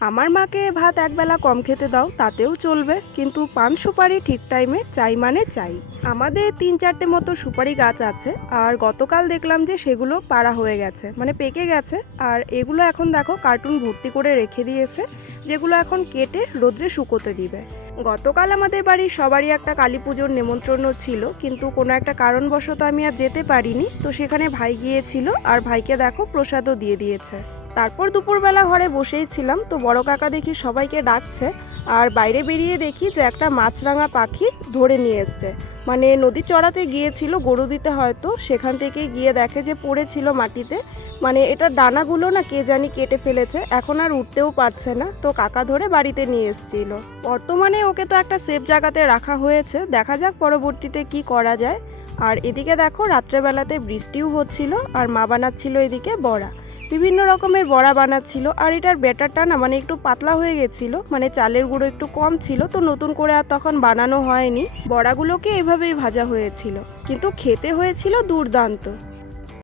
আমার মাকে ভাত একবেলা কম খেতে দাও তাতেও চলবে, কিন্তু পান সুপারি ঠিক টাইমে চাই মানে চাই। আমাদের 3-4টে মতো সুপারি গাছ আছে, আর গতকাল দেখলাম যে সেগুলো পাড়া হয়ে গেছে, মানে পেকে গেছে। আর এগুলো এখন দেখো কার্টুন ভর্তি করে রেখে দিয়েছে, যেগুলো এখন কেটে রোদ্রে শুকোতে দিবে। গতকাল আমাদের বাড়ির সবারই একটা কালী পুজোর নেমন্ত্রণ ছিল, কিন্তু কোনো একটা কারণবশত আমি আর যেতে পারিনি। তো সেখানে ভাই গিয়েছিল, আর ভাইকে দেখো প্রসাদও দিয়ে দিয়েছে। তারপর দুপুরবেলা ঘরে বসেই ছিলাম, তো বড় কাকা দেখি সবাইকে ডাকছে, আর বাইরে বেরিয়ে দেখি যে একটা মাছরাঙা পাখি ধরে নিয়ে এসছে। মানে নদী চড়াতে গিয়েছিল গরু দিতে, হয়তো সেখান থেকে গিয়ে দেখে যে পড়েছিল মাটিতে। মানে এটার ডানাগুলো না কে জানি কেটে ফেলেছে, এখন আর উঠতেও পারছে না। তো কাকা ধরে বাড়িতে নিয়ে এসেছিল। বর্তমানে ওকে তো একটা সেফ জায়গাতে রাখা হয়েছে, দেখা যাক পরবর্তীতে কি করা যায়। আর এদিকে দেখো রাত্রেবেলাতে বৃষ্টিও হচ্ছিল, আর মা বানাচ্ছিল এদিকে বড়া, বিভিন্ন রকমের বড়া বানাচ্ছিল। আর এটার ব্যাটারটা না মানে একটু পাতলা হয়ে গেছিল, মানে চালের গুঁড়ো একটু কম ছিল, তো নতুন করে আর তখন বানানো হয়নি। বড়াগুলোকে এভাবেই ভাজা হয়েছিল, কিন্তু খেতে হয়েছিল দুর্দান্ত।